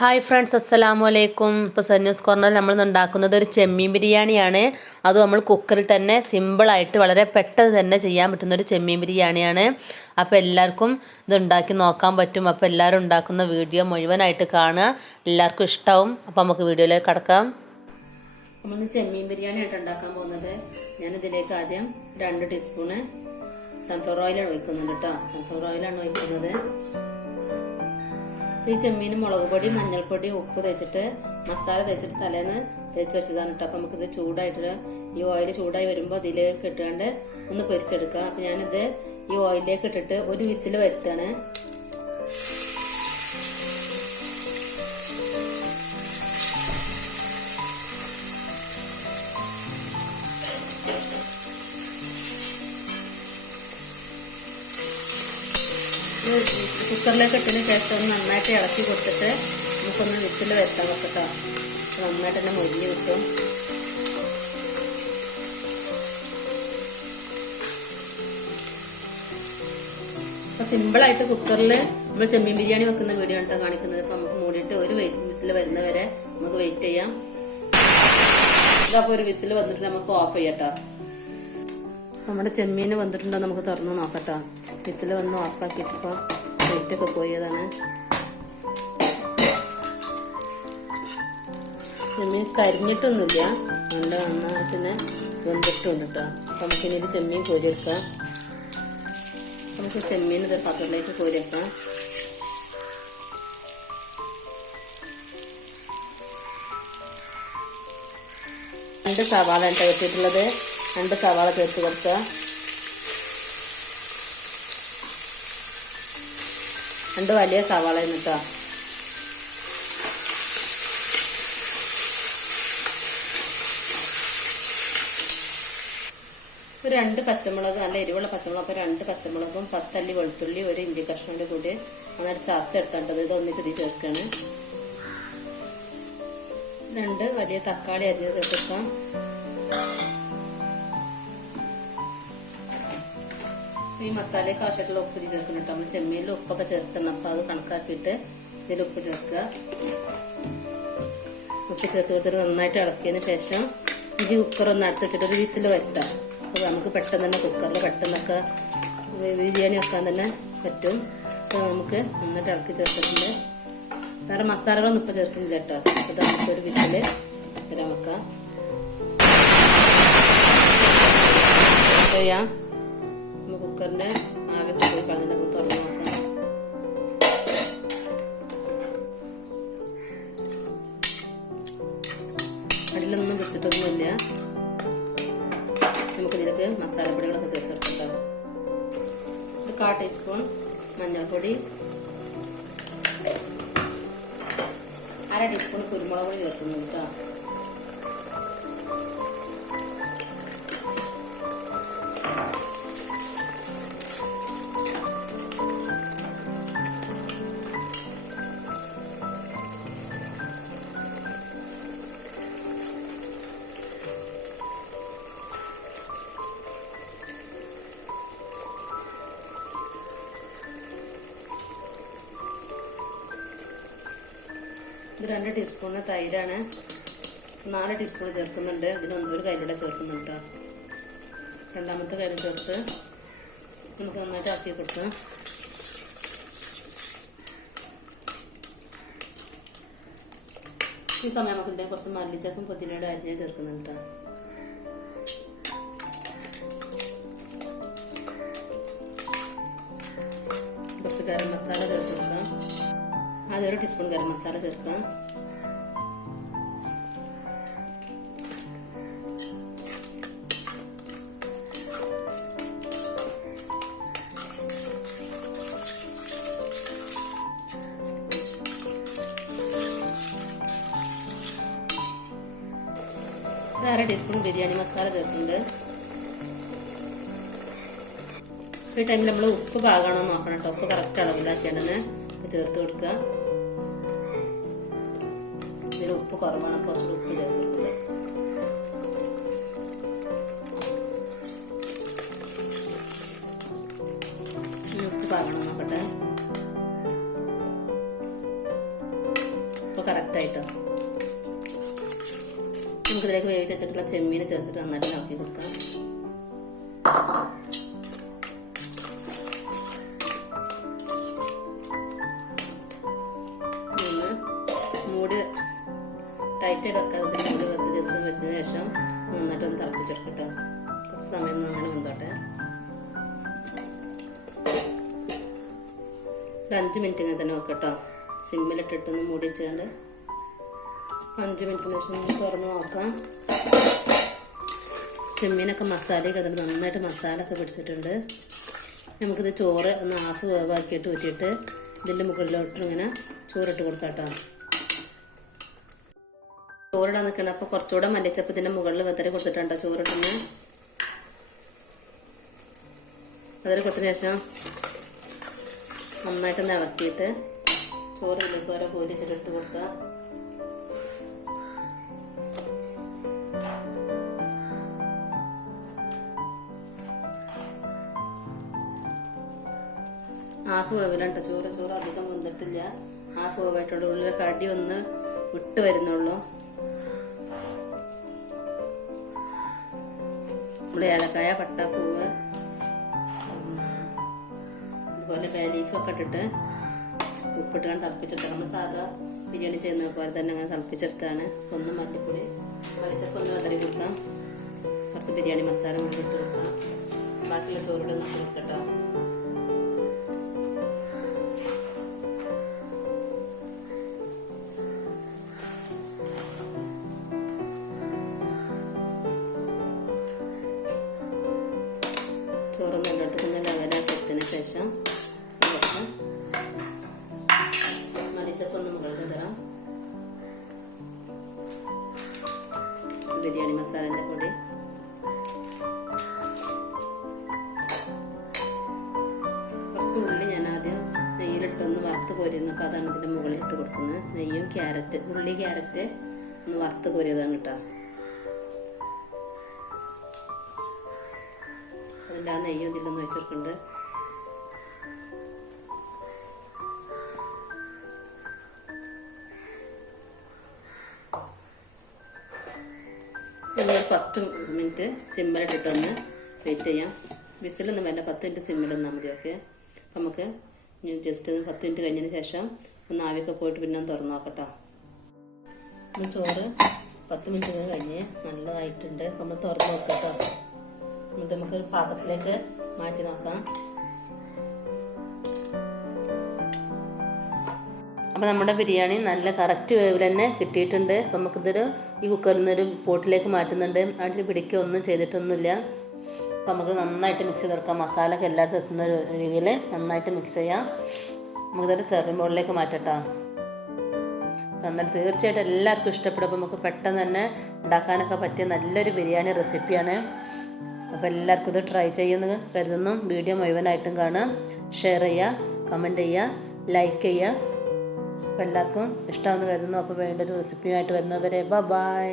Hi friends, അസ്സലാമു അലൈക്കും. ഇപ്പോൾ സന്യൂസ് കോർണറിൽ നമ്മൾ ഉണ്ടാക്കുന്നത് ഒരു ചെമ്മീൻ ബിരിയാണിയാണ്. അത് നമ്മൾ കുക്കറിൽ തന്നെ സിമ്പിളായിട്ട് വളരെ പെട്ടെന്ന് തന്നെ ചെയ്യാൻ പറ്റുന്ന ഒരു ചെമ്മീൻ ബിരിയാണിയാണ്. അപ്പോൾ എല്ലാവർക്കും ഇത് ഉണ്ടാക്കി നോക്കാൻ പറ്റും. അപ്പോൾ എല്ലാവരും ഉണ്ടാക്കുന്ന വീഡിയോ മുഴുവനായിട്ട് കാണുക, എല്ലാവർക്കും ഇഷ്ടമാവും. അപ്പോൾ നമുക്ക് വീഡിയോയിലേക്ക് കടക്കാം. നമ്മൾ ചെമ്മീൻ ബിരിയാണി ആയിട്ട് ഉണ്ടാക്കാൻ പോകുന്നത്, ഞാനിതിലേക്ക് ആദ്യം 2 ടീസ്പൂണ് സൺഫ്ലവർ ഓയിലാണ് ഒഴിക്കുന്നുണ്ട് കേട്ടോ. സൺഫ്ലവർ ഓയിലാണ് ഒഴിക്കുന്നത്. ഈ ചെമ്മീന് മുളക് പൊടി, മഞ്ഞൾപ്പൊടി, ഉപ്പ് തേച്ചിട്ട് മസാല തേച്ചിട്ട് തലേന്ന് തേച്ച് വെച്ചതാണ് കേട്ടോ. അപ്പൊ നമുക്കിത് ചൂടായിട്ട് ഈ ഓയിൽ ചൂടായി വരുമ്പോൾ ഇതിലേക്ക് ഇട്ടുകൊണ്ട് ഒന്ന് പൊരിച്ചെടുക്കാം. അപ്പൊ ഞാനിത് ഈ ഓയിലിലേക്ക് ഇട്ടിട്ട് ഒരു വിസിൽ വരുത്താണ്. കുക്കറിലേക്ക് ഇട്ടതിന് ശേഷം ഒന്ന് നന്നായിട്ട് ഇളക്കി കൊടുത്തിട്ട് നമുക്കൊന്ന് വിസിൽ വരുത്താൻ വെക്കട്ടോ. നന്നായിട്ട് തന്നെ മൊരിഞ്ഞ് കിട്ടും. അപ്പൊ സിമ്പിളായിട്ട് കുക്കറിൽ നമ്മൾ ചെമ്മീൻ ബിരിയാണി വെക്കുന്ന വീഡിയോ ആണ് കാണിക്കുന്നത്. അപ്പൊ നമുക്ക് മൂടിയിട്ട് ഒരു വിസിൽ വരുന്നവരെ നമുക്ക് വെയിറ്റ് ചെയ്യാം. ഇതപ്പോ ഒരു വിസിൽ വന്നിട്ട് നമുക്ക് ഓഫ് ചെയ്യട്ടോ. നമ്മുടെ ചെമ്മീന് വന്നിട്ടുണ്ടോ നമുക്ക് തുറന്ന് നോക്കട്ടോ. വിസിൽ വന്ന് ഓഫാക്കിയിട്ടിപ്പോ വെയിറ്റൊക്കെ പോയതാണ്. ചെമ്മീൻ കരിഞ്ഞിട്ടൊന്നുമില്ല, നല്ല നന്നായിട്ട് തന്നെ വെന്തിട്ടുണ്ട് കേട്ടോ. അപ്പൊ നമുക്കിനി ഇത് ചെമ്മീൻ കോരിയെടുക്കാം. നമുക്ക് ചെമ്മീൻ ഇത് പാത്രത്തിലേക്ക് കോരിയെടുക്കാം. രണ്ട് സവാള വെച്ചിട്ടുള്ളത്, 2 സവാള ചേർത്ത് കൊടുക്കുക. 2 വലിയ സവാള കേട്ടോ. ഒരു 2 പച്ചമുളക്, നല്ല എരിവുള്ള പച്ചമുളക്. അപ്പൊ 2 പച്ചമുളകും 10 അല്ലി വെളുത്തുള്ളി, 1 ഇഞ്ചി കഷ്ണന്റെ കൂടി നന്നായിട്ട് ചതച്ചെടുത്തേണ്ടത്. ഇത് ഒന്നിച്ചെടി ചേർക്കാണ്. 2 വലിയ തക്കാളി അരിഞ്ഞ് ചേർക്കാം. ഈ മസാലയ്ക്ക് ആവശ്യമായിട്ടുള്ള ഉപ്പ് ചേർക്കണം കേട്ടോ. നമ്മൾ ചെമ്മീനിൽ ഉപ്പൊക്കെ ചേർക്കണം. അപ്പൊ അത് കണക്കാക്കിയിട്ട് ഇതിൽ ഉപ്പ് ചേർക്കുക. ഉപ്പ് ചേർത്ത് കൊടുത്തിട്ട് നന്നായിട്ട് ഇളക്കിയതിന് ശേഷം ഈ കുക്കർ ഒന്ന് അടച്ചിട്ട് ഒരു വിസിൽ വരുത്താം. അപ്പൊ നമുക്ക് പെട്ടെന്ന് തന്നെ കുക്കറിൽ പെട്ടെന്നൊക്കെ ബിരിയാണി വെക്കാൻ തന്നെ പറ്റും. അപ്പൊ നമുക്ക് നന്നായിട്ട് ഇളക്കി ചേർത്തിട്ടുണ്ട്. വേറെ മസാലകളൊന്നും ഇപ്പൊ ചേർക്കുന്നില്ല കേട്ടോ. അത് നമുക്കൊരു വിസില് വരാൻ വെക്കാം. ചെയ്യാം. കുക്കറിന്റെ ആവിയൊക്കെ പോയി കളഞ്ഞിട്ട് നമുക്ക് തുറന്ന് നോക്കാം. അടിയിലൊന്നും പിടിച്ചിട്ടൊന്നുമില്ല. നമുക്ക് ഇതിലേക്ക് മസാലപ്പൊടികളൊക്കെ ചേർത്ത് കൊടുക്കാം. ഒരു 1/4 ടീസ്പൂൺ മഞ്ഞൾപ്പൊടി, 1/2 ടീസ്പൂൺ കുരുമുളക് പൊടി ചേർക്കുന്നു കേട്ടോ. ഇത് 2 ടീസ്പൂണ് തൈരാണ്. 4 ടീസ്പൂൺ ചേർക്കുന്നുണ്ട്. ഇതിന് 1 കയ്യിലൂടെ ചേർക്കുന്നുണ്ട്. രണ്ടാമത്തെ കയ്യിൽ ചേർത്ത് നമുക്ക് നന്നായിട്ട് ആക്കി കൊടുക്കാം. ഈ സമയം നമുക്ക് ഇതിന്റെ കുറച്ച് മല്ലിച്ചപ്പും പുതിനയുടെ അരിഞ്ഞ ചേർക്കുന്നുണ്ട്. കുറച്ച് ഗരം മസാല ചേർത്ത് കൊടുക്കാം. അത് 1 ടീസ്പൂൺ ഗരം മസാല ചേർക്കാം. ഒരു 1/2 ടീസ്പൂൺ ബിരിയാണി മസാല ചേർക്കുന്നുണ്ട്. ഈ ടൈമിൽ നമ്മൾ ഉപ്പ് പാകണോ നോക്കണം കേട്ടോ. ഉപ്പ് കറക്റ്റ് അളവിലാക്കിയാണെന്ന് ചേർത്ത് കൊടുക്കുക. ഇതിൽ ഉപ്പ് കുറവാണ്, കുറച്ചുകൂടി ഉപ്പ് ചേർത്തിട്ടുണ്ട്. ഉപ്പ് പാകണം നോക്കട്ടെ. ഇപ്പോൾ കറക്റ്റായിട്ടോ. നമുക്കിതിലേക്ക് വേവിച്ച് വെച്ചിട്ടുള്ള ചെമ്മീനെ ചേർത്തിട്ട് നന്നായിട്ട് ഇളക്കി കൊടുക്കാം. ഒന്ന് മൂടി ടൈറ്റായിട്ട് വെക്കാതെ മൂടി വെച്ച് ജസ്റ്റ് വെച്ചതിന് ശേഷം നന്നായിട്ടൊന്ന് തിളപ്പിച്ചെടുക്കട്ടോ. കുറച്ച് സമയം അങ്ങനെ വെന്തോട്ടെ. ഒരു 5 മിനിറ്റ് ഇങ്ങനെ തന്നെ വെക്കട്ടോ. സിമ്മിലിട്ടിട്ടൊന്ന് മൂടി വെച്ചുകൊണ്ട് 5 മിനിറ്റിന് ശേഷം തുറന്ന് നോക്കാം. ചെമ്മീനൊക്കെ മസാലയൊക്കെ അതിന് നന്നായിട്ട് മസാല ഒക്കെ പിടിച്ചിട്ടുണ്ട്. നമുക്കിത് ചോറ് ഒന്ന് ഹാഫ് വേവാക്കിയിട്ട് ഊറ്റിയിട്ട് ഇതിൻ്റെ മുകളിലോട്ട് ഇങ്ങനെ ചോറിട്ട് കൊടുക്കാം കേട്ടോ. ചോറിടാൻ നിൽക്കണം. അപ്പോൾ കുറച്ചുകൂടെ മല്ലിച്ചപ്പ് ഇതിൻ്റെ മുകളിൽ വെതറി കൊടുത്തിട്ടുണ്ടോ ചോറിട്ടുന്ന്. അതിൽ കൊടുത്തതിന് ശേഷം നന്നായിട്ടൊന്ന് ഇളക്കിയിട്ട് ചോറിലേക്ക് ഓരോ കോരി വെച്ചിട്ട് കൊടുക്കുക. ഹാഫ് വേവിലുണ്ട് ചോറ്. ചോറ് അധികം വന്നിട്ടില്ല. ഹാഫ് വേവായിട്ടുള്ള ഉള്ളിലെ കടി ഒന്ന് വിട്ട് വരുന്നുള്ളൂ. നമ്മുടെ ഏലക്കായ, പട്ടാപ്പൂവ്, അതുപോലെ ബേ ലീഫൊക്കെ ഇട്ടിട്ട് ഉപ്പിട്ട് തിളപ്പിച്ചിട്ട് നമ്മൾ സാധാ ബിരിയാണി ചെയ്യുന്നത് പോലെ തന്നെ അങ്ങനെ തിളപ്പിച്ചെടുത്താണ്. ഒന്ന് മല്ലിപ്പൊടി, മല്ലിച്ചപ്പ് ഒന്ന് വെതറി കൊടുക്കാം. കുറച്ച് ബിരിയാണി മസാല മുഴുവൻ ഇട്ട് കൊടുക്കാം. ബാക്കിയുള്ള ചോറിട്ട് ഒന്ന് കൊടുക്കട്ടോ. ചോറൊന്നും എല്ലായിടത്തും ലെവലാക്കി എടുത്തതിന് ശേഷം കുറച്ച് മല്ലിച്ചപ്പൊന്ന് മുകളിൽ തരാം. ബിരിയാണി മസാലൻ്റെ പൊടി, കുറച്ച് ഉള്ളി ഞാൻ ആദ്യം നെയ്യിലിട്ടൊന്ന് വറുത്ത് കോരിയിരുന്നു. അപ്പോൾ അതാണ് ഇതിൻ്റെ മുകളിൽ ഇട്ട് കൊടുക്കുന്നത്. നെയ്യും ക്യാരറ്റ്, ഉള്ളി ക്യാരറ്റ് ഒന്ന് വറുത്ത് കോരിയതാണ് കേട്ടോ. അതിൻ്റെ ആ നെയ്യും ഇതിലൊന്ന് വെച്ച് കൊടുക്കുന്നുണ്ട്. നമ്മളൊരു 10 മിനിറ്റ് സിമ്മിലിട്ടിട്ടൊന്ന് വെയിറ്റ് ചെയ്യാം. വിസിലൊന്നും വേണ്ട, 10 മിനിറ്റ് സിമ്മിലൊന്നാൽ മതി. ഓക്കെ, അപ്പം നമുക്ക് ജസ്റ്റ് 10 മിനിറ്റ് കഴിഞ്ഞതിന് ശേഷം ഒന്ന് ആവിയൊക്കെ പോയിട്ട് പിന്നെ ഒന്ന് തുറന്നു നോക്കട്ടോ. ചോറ് 10 മിനിറ്റ് കഴിഞ്ഞ് നല്ലതായിട്ടുണ്ട്. അപ്പം നമ്മൾ തുറന്ന് നോക്കട്ടോ. ഇത് നമുക്ക് പാത്രത്തിലേക്ക് മാറ്റി നോക്കാം. അപ്പോൾ നമ്മുടെ ബിരിയാണി നല്ല കറക്റ്റ് വേവിൽ തന്നെ കിട്ടിയിട്ടുണ്ട്. അപ്പോൾ നമുക്കിതൊരു ഈ കുക്കറിൽ നിന്നൊരു പോട്ടിലേക്ക് മാറ്റുന്നുണ്ട്. അതിൽ പിടിക്കുക ഒന്നും ചെയ്തിട്ടൊന്നുമില്ല. അപ്പോൾ നമുക്ക് നന്നായിട്ട് മിക്സ് ചെയ്ത് കൊടുക്കാം. മസാല ഒക്കെ എല്ലായിടത്തും എത്തുന്ന രീതിയിൽ നന്നായിട്ട് മിക്സ് ചെയ്യാം. നമുക്കിതൊരു സെർവിങ് ബോളിലേക്ക് മാറ്റട്ടോ. നന്നായിട്ട് തീർച്ചയായിട്ടും എല്ലാവർക്കും ഇഷ്ടപ്പെടും. അപ്പോൾ നമുക്ക് പെട്ടെന്ന് തന്നെ ഉണ്ടാക്കാനൊക്കെ പറ്റിയ നല്ലൊരു ബിരിയാണി റെസിപ്പിയാണ്. അപ്പോൾ എല്ലാവർക്കും ഇത് ട്രൈ ചെയ്യുന്നത് കരുതുന്നു. വീഡിയോ മുഴുവനായിട്ടും കാണാം, ഷെയർ ചെയ്യുക, കമൻറ്റ് ചെയ്യുക, ലൈക്ക് ചെയ്യുക. അപ്പോൾ എല്ലാവർക്കും ഇഷ്ടമാണെന്ന് കരുതുന്നു. അപ്പോൾ വേണ്ടൊരു റെസിപ്പിയുമായിട്ട് വരുന്നവരെ ബൈ.